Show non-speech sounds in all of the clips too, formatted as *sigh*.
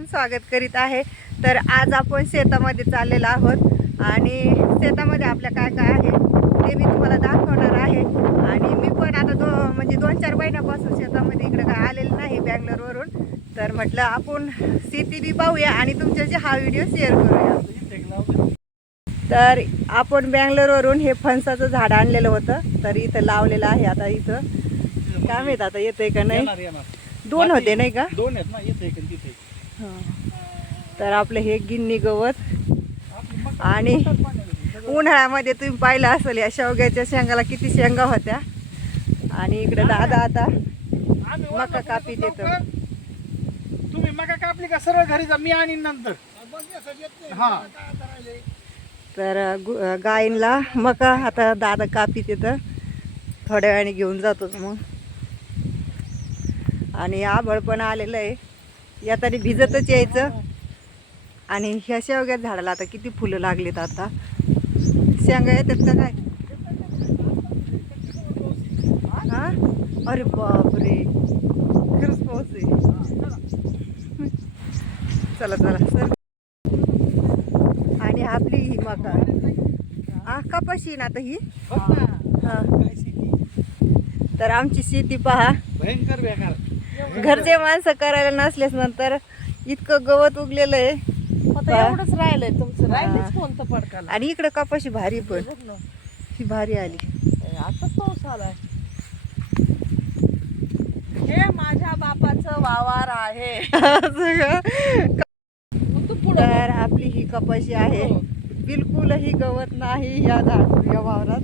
मनापासून स्वागत करीत आहे. तर आज आपण शेतामध्ये चाललेलो आहोत. आणि शेतामध्ये आपल्या काय काय आहे ते मी तुम्हाला दाखवणार आहे. आणि मी पण आता दो म्हणजे दोन चार महिन्यापासून शेतामध्ये इकडे काय आलेलं नाही बँगलोरवरून. तर म्हटलं आपण शेती बी पाहूया आणि तुमच्याशी हा व्हिडिओ शेअर करूया. तर आपण बँगलोरवरून हे फणसाचं झाड आणलेलं होतं. तर इथं लावलेलं आहे आता इथं. काय माहीत आता येतंय का नाही? दोन होते नाही का? दोन आहेत ना तर आपलं हे गिन्नी गवत. आणि. उन्हाळ्यामध्ये तुम्ही पाहिलं असेल या शेवग्याच्या शेंगाला किती शेंगा होत्या. आणि इकडे दादा आता मका कापी देतो. तुम्ही मका कापली का? सरळ घरी जा मी आणि नंतर. हा. तर गायींला मका आता दादा कापी तिथं थोड्या वेळाने घेऊन जातो मग. आणि आभळ पण आलेलं आहे. याताने भिजतच यायचं. आणि ह्या शेवग्या झाडाला आता किती फुलं लागलीत आता. शेंगा येतात का काय? हा? अरे बापरे. खरंच पाऊस आहे. चला चला. सर आणि आपली ही मका. हा कपाशी ना आता ही. हा शेती. तर आमची शेती पहा. भयंकर बेकार. घरचे माणसं करायला नसल्यास नंतर इतकं गवत उगलेलं आहे. आता एवढंच राहिलंय तुमचं. हा. राहिलेच कोणतं पडकाला? आणि इकडे कपाशी भारी पण. बघ ना. ही भारी आली. आता पाऊस आलाय. हे माझ्या बापाचं वावर आहे? *laughs* मग तू पुढं तर आपली ही कपाशी आहे. हो. बिलकुलही गवत नाही या झाड या वावरात.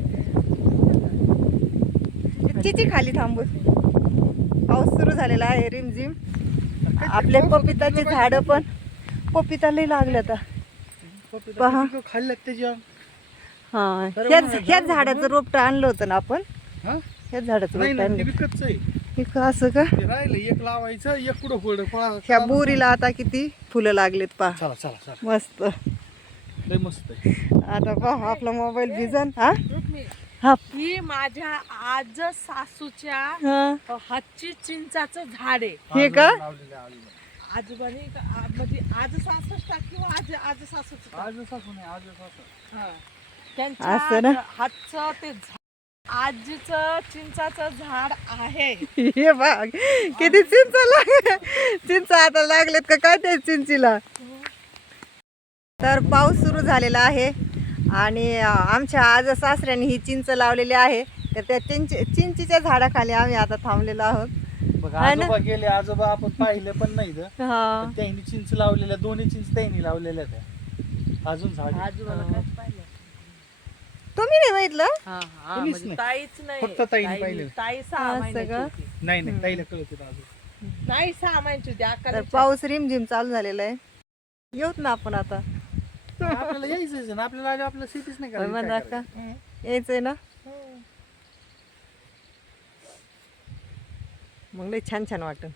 चिची खाली थांबू पाऊस सुरू झालेला आहे रिमझिम. आपले पपिताची झाडं पण पपिता लई लागले आता. पहा. खाल्लं त्याच्या हा तर ह्याच झाडाचं रोपटं आणलं होतं ना आपण. हा? ह्याच झाडाचं नाही रोपटं आणलं. हे असं का? राहिलं एक लावायचं एक पुढं फळा ह्या बोरीला आता किती फुलं लागलेत पहा. चला चला चला. मस्त. मस्त आहे. आता पहा आपला मोबाईल भिजन हा? हा. ही माझ्या आज सासूच्या हा. हातची चिंचाचं झाड आहे. हे का? आजोबाने आ- म्हणजे आज सासूच टाक किंवा आज आज सासूच. आजच असू नये आजच असू हा. त्यांच्या ना? हातचं ते झा- आजीचं चिंचाचं झाड आहे. *laughs* हे बघ किती चिंच लाग चिंच आता लागलेत का? काय ते चिंचीला? तर पाऊस सुरू झालेला आहे. आणि आमच्या आज सासऱ्याने ही चिंच लावलेली आहे तर त्या चिंच चिंचीच्या झाडाखाली आम्ही आता थांबलेलो आहोत बघ है ना? आजोबा गेले आजोबा आपण पाहिले पण नाही इथं. हा पण त्यांनी चिंच लावलेल्या दोन्ही चिंच त्यांनी लावलेल्या त्या अजून झाड. आजोबाला पाहिलं तुम्ही नाही बघितलं हा, हा, कोणीच म्हणजे नाही. ताईच नाही फक्त ताईने ताई- पाहिलं. ताई सहा असं महिन्याची का? होती. नाही नाही ताईला कळत होतं नाही सहा महिन्याची होती तर अकरा पाऊस रिमझिम चालू झालेला आहे येऊत ना आपण आता आपल्याला यायचंच आहे ना आपल्याला सिटीच नाही करायची, काय? यायचंय ना? मग लई छान छान वाटत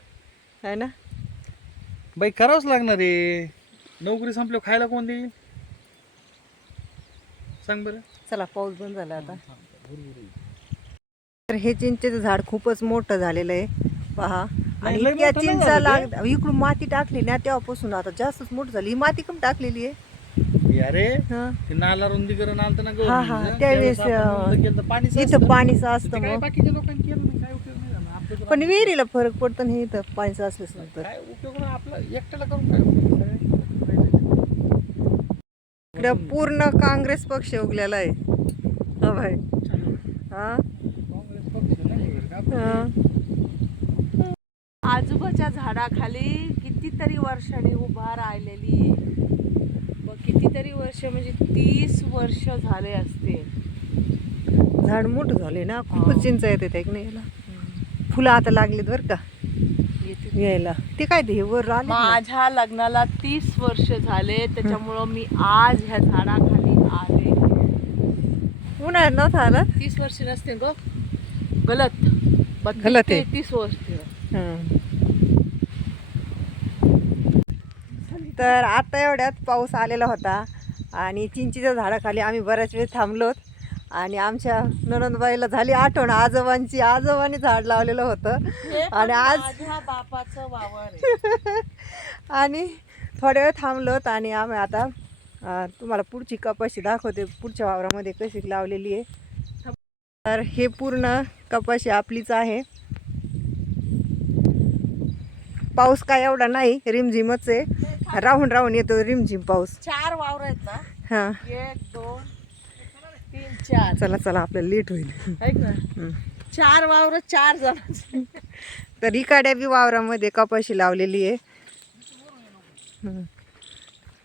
है ना? बाई करावंच लागणार आहे. नोकरी संपल्यावर खायला कोण देईल? सांग बरं. चला पाऊस बंद झाला आता. तर हे चिंचेचं झाड खूपच मोठं झालेलं आहे. पहा. आणि लय इतक्या मोठं नाही चिंचा झालं लाग इकडून माती टाकली ना तेव्हापासून आता जास्तच मोठी झाली. ही माती कम टाकलेली आहे. अरे हा. ते नाला रुंदीकरण आलं ना हा, हा. त्यावेळेस, अं, पाणी इथं पाणीचं असतं काय मग बाकीच्या लोकांनी केलं नाही काय उपयोग नाही झाला आपलं तर पण विहिरीला फरक पडतो ना इथं पाणीचं असलंच नंतर काय उपयोग नाही आपला एकट्याला करून काय उपयोग? इकडं पूर्ण काँग्रेस पक्ष उगलेला आहे हा भाई हा काँग्रेस पक्ष नाही वगैरे का? हा. आजोबाच्या झाडाखाली कितीतरी वर्षांनी उभा राहिलेली आहे. कितीतरी वर्ष म्हणजे तीस वर्ष झाले असते झाड मोठं झाले ना? खूपच चिंच येते त्या नाही याला फुलं आता लागलीत बरं का? यायला. ते काय ते हे वर आले माझ्या लग्नाला तीस वर्ष झाले त्याच्यामुळं मी आज ह्या झाडाखाली आले. उन्हाळ्यात नव्हतं आलं? तीस वर्ष नसते ग. गलत. गलत आहे. तेहतीस वर्ष. तर आता एवढ्यात पाऊस आलेला होता आणि चिंचीच्या झाडाखाली आम्ही बऱ्याच वेळ थांबलोत. आणि आमच्या ननंदबाईला झाली आठवण आजोबांची आजोबांनी झाड लावलेलं होतं. आणि आज बापाचं वावर *laughs* आणि थोड्या वेळ थांबलोत आणि आम्ही आता तुम्हाला पुढची कपाशी दाखवते पुढच्या वावरामध्ये कशी लावलेली आहे. तर हे पूर्ण कपाशी आपलीच आहे. पाऊस काय एवढा नाही रिमझिमच आहे. राहून राहून येतो रिमझिम पाऊस. चार वावर आहेत ना? हां. एक दोन तीन चार. चला चला आपल्याला लेट होईल. चार वावर चार जण तर इकाड्या बी वावरामध्ये कपाशी लावलेली आहे.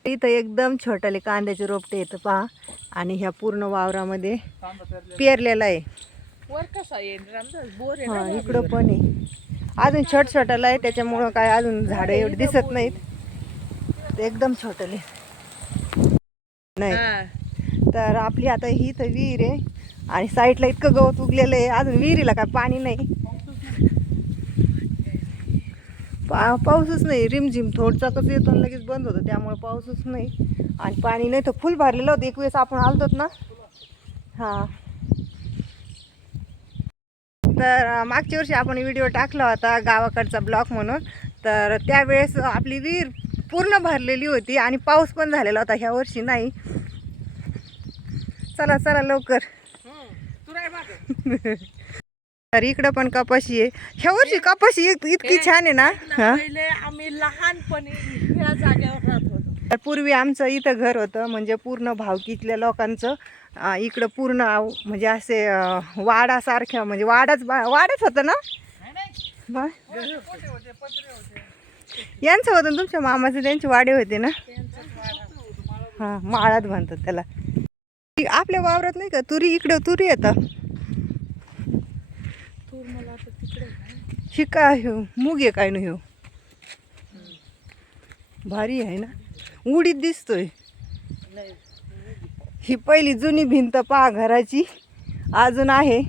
इथं एकदम छोटाले कांद्याचे रोपटे येतं पहा. आणि ह्या पूर्ण वावरामध्ये पेरलेला. आहे. हा इकडं पण आहे. अजून छोट छोटाला आहे त्याच्यामुळं काय अजून झाडं एवढी दिसत नाहीत. ते एकदम छोटले नाही. तर आपली आता ही तर विहीर आहे आणि साईडला इतकं गवत उगलेलं आहे अजून विहिरीला काय पाणी नाही. पा पाऊसच नाही. रिमझिम थोडसाकच येतो आणि लगेच बंद होतं त्यामुळे पाऊसच नाही. आणि पाणी नाही तर फुल भरलेलं होतं. एक वेळेस आपण आलतोत ना. हां. तर मागच्या वर्षी आपण व्हिडिओ टाकला होता गावाकडचा ब्लॉक म्हणून. तर त्यावेळेस आपली विहीर पूर्ण भरलेली होती आणि पाऊस पण झालेला होता ह्या वर्षी नाही? चला चला लवकर. तर इकडं पण कपाशी आहे. ह्या वर्षी कपाशी इत- इतकी छान आहे ना? आम्ही लहानपणी जागेवर राहत. पूर्वी आमचं इथं घर होतं म्हणजे पूर्ण भावकीतल्या लोकांचं इकडं पूर्ण म्हणजे असे वाडासारख्या म्हणजे वाडाच वाडाच होतं ना? बा यांचं होतं ना तुमच्या मामाचे? त्यांचे वाडे होते ना? हां माळात म्हणतात त्याला. आपल्या वावरात नाही का? तुरी इकडं तुरी येतं. शिका ह्यो मूग आहे काय ना ह्यो? भारी आहे ना? उडीत दिसतोय. ही पहिली जुनी भिंत पहा घराची. अजून आहे.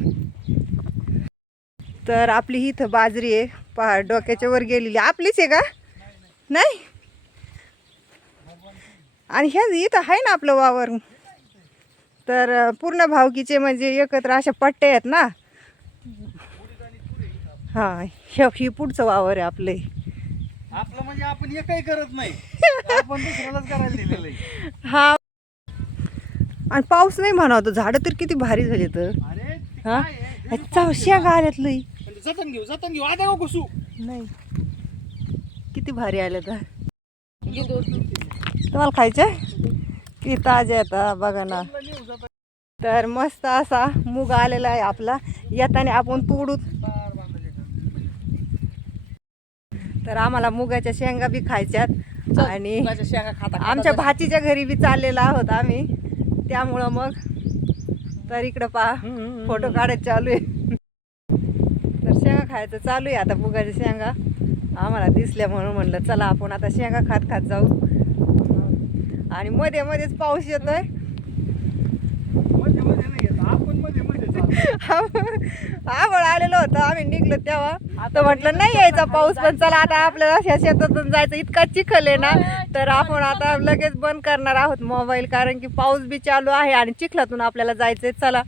तर आपली इथं बाजरी आहे. पहा डोक्याच्या वर गेलेली. आपलीच आहे का? नाही? आणि ह्या इथं आहे ना आपलं वावर तर पूर्ण भावकीचे म्हणजे एकत्र अशा पट्ट्या आहेत ना. हां हे ही पुढचं वावर आहे आपलं. आपलं म्हणजे आपण एकही करत नाही. *laughs* आपण दुसऱ्यालाच करायला दिलेलं आहे. हा. आणि पाऊस नाही म्हणावतो झाडं तर किती भारी झाली तर. अरे ते हा? काय आहे? आल्यात लई. म्हणजे जतन घेऊ जतन घेऊ. आधा घुसू नाही. किती भारी आल्या तर घे दोन तीन. तुम्हाला खायच्या? किती ताज्या येतात बघा ना. तर मस्त असा मूग आलेला आहे आपला. येताना आपण तोडू बार बांधायचे तर आम्हाला मुगाच्या शेंगा बी खायच्यात. आणि शेंगा खाता आमच्या. भाचीच्या घरी बी चाललेला आहोत आम्ही. त्यामुळं मग तर इकडं पहा फोटो काढायचे चालू आहे. तर शेंगा खायचं चालू आहे आता मुगाच्या शेंगा. आम्हाला दिसल्या म्हणून म्हणलं चला आपण आता शेंगा खात खात जाऊ. आणि मध्ये मध्येच पाऊस येतोयमध्ये मध्ये नाही येत आपण मध्ये आवड आलेलो होतं आम्ही निघलो तेव्हा. आता म्हटलं नाही यायचा पाऊस पण चला आता आपल्याला ह्या शेतातून जायचं इतका चिखल आहे ना. तर आपण आता लगेच बंद करणार आहोत मोबाईल कारण की पाऊस बी चालू आहे आणि चिखलातून आपल्याला जायचंय. चला.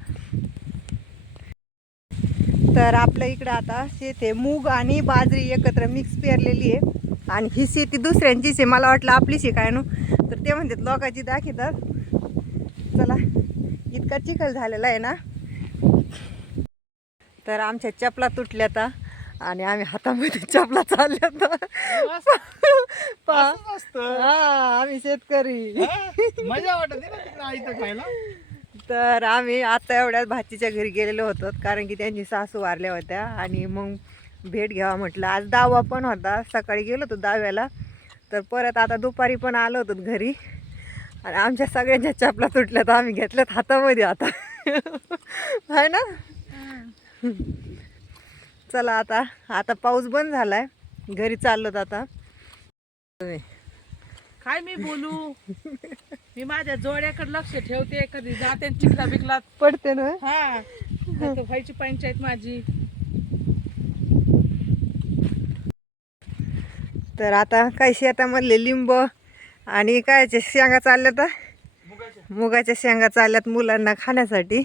तर आपल्या इकडं आता शेत आहे. मूग आणि बाजरी एकत्र मिक्स पेरलेली आहे. आणि ही शेती दुसऱ्यांचीच आहे. मला वाटलं आपलीच आहे काय नो? तर ते म्हणतात लोकांची दाखवतात चला. इतका चिखल झालेला आहे ना. तर आमच्या चपला तुटल्या आता आणि आम्ही हातामध्ये चपला चालल्या. हा आम्ही शेतकरी. हा? मजा वाटत तर आम्ही आता एवढ्यात भाचीच्या घरी गेलेलो होतो कारण की त्यांची सासू वारल्या होत्या. आणि मग भेट घ्यावा म्हटलं. आज दहावा पण होता. सकाळी गेलो होतो दहाव्याला तर परत आता दुपारी पण आलो होतो घरी. आणि आमच्या सगळ्यांच्या चपला तुटल्या तर आम्ही घेतल्यात हातामध्ये आता. *laughs* आहे ना? चला आता आता पाऊस बंद झालाय. घरी चाललोत आता. काय मी बोलू? मी माझ्या जोड्याकडे लक्ष ठेवते कधी जाते चिखला बिकला पडते ना? हा. नाहीतर व्हायची पंचायत माझी. तर आता काय शेतामधले लिंब आणि कायचे शेंगा चालल्या तर मुगाच्या शेंगा चालल्यात मुलांना खाण्यासाठी.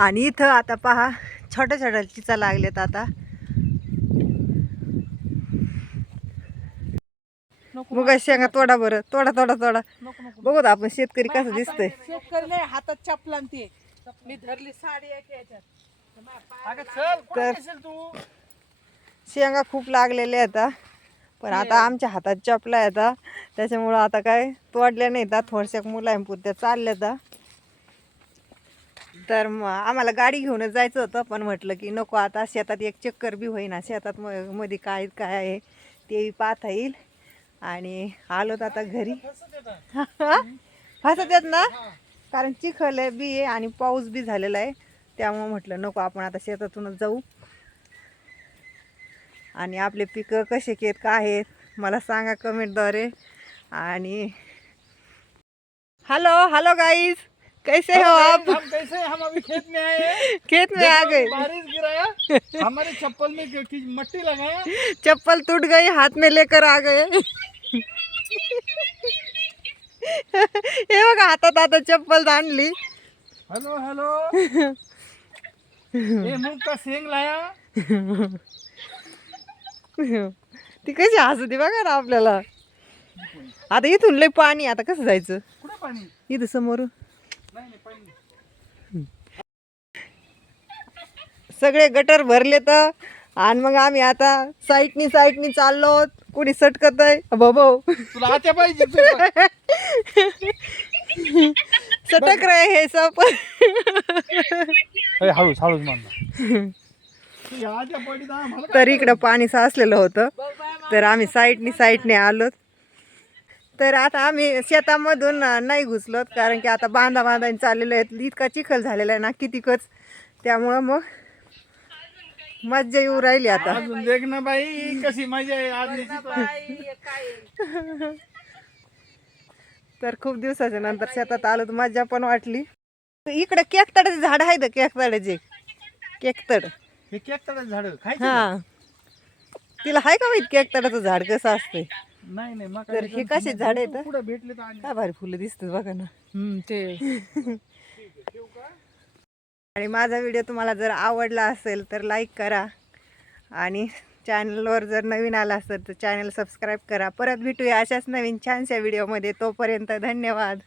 आणि इथं आता पहा छोट्या छोट्या चिचा लागल्यात आता. मुगा शेंगा तोडा बरं. तोडा तोडा तोडा. बघू आपण शेतकरी कसं दिसतंय. शेतकरी नाही हातात चपला ते. मी धरली साडी एक याच्यात. अगं चल कुठे असेल तू? शेंगा खूप लागलेल्या आता पण आता आमच्या हातात चपला आता त्याच्यामुळं आता काय तोडल्या आता थोडशा मुलांपुरत्या चालल्या आता तर मग आम्हाला गाडी घेऊनच जायचं होतं पण म्हटलं की नको आता शेतात एक चक्कर बी होईना शेतात म मध्ये काय काय आहे ते पाहता येईल. आणि आलोत आता घरी. *laughs* फसत येत ना? कारण चिखल आहे बी आहे आणि पाऊस बी झालेला आहे. त्यामुळं म्हटलं नको आपण आता शेतातूनच जाऊ. आणि आपले पिकं कसे केत काय आहेत मला सांगा कमेंटद्वारे आणि हॅलो हॅलो गाईज कैसे हो आप? हम कैसे हम अभी खेत में आए हैं। खेत में आ गए। बारिश गिराया हमारे चप्पल में मट्टी लगाया चप्पल टूट गई हाथ में लेकर आ गए। हे बघा हातात आता चप्पल आणली हेलो हेलो। ये मूग का सेंग लाया। ती कशी हसती बघा ना आपल्याला. आता इथून लय पाणी आता कसं जायचं? कुठे पाणी? इथं समोर सगळे गटर भरले तर? आणि मग आम्ही आता साईटनी साईटनी चाललो कुणी सटकत आहे भाऊ. तुला पाहिजे. सटक रहे हे सब. अरे हळूच हळूच तर इकडं पाणी साचलेलं होतं. तर आम्ही साईडनी साईडने आलो तर आता आम्ही शेतामधून नाही घुसलो कारण की आता बांधा बांधाने चाललेलं आहे. इतका चिखल झालेला आहे ना कितीकच. त्यामुळं मग मज्जा येऊ राहिली आता. अजून देख ना बाई कशी मजा आहे? तर खूप दिवसाच्या नंतर शेतात आलो तर मज्जा पण वाटली. इकडे केकतडाचे झाड आहे तर केकतडाचे. केकतड. हे केक तळाचं झाड खायचं हा. तिला आहे का माहीत केकतडाचं झाड कसं असते नाही नाही मग तर हे कसे झाड आहेत पुढे भेटले तर आणि काय भारी फुलं दिसतात बघा ना. हम्म, ते. *laughs* आणि माझा व्हिडिओ तुम्हाला जर आवडला असेल तर लाईक करा. आणि चॅनलवर जर नवीन आला असेल तर चॅनल सबस्क्राईब करा. परत भेटूया अशाच नवीन छानशा व्हिडिओमध्ये तोपर्यंत धन्यवाद.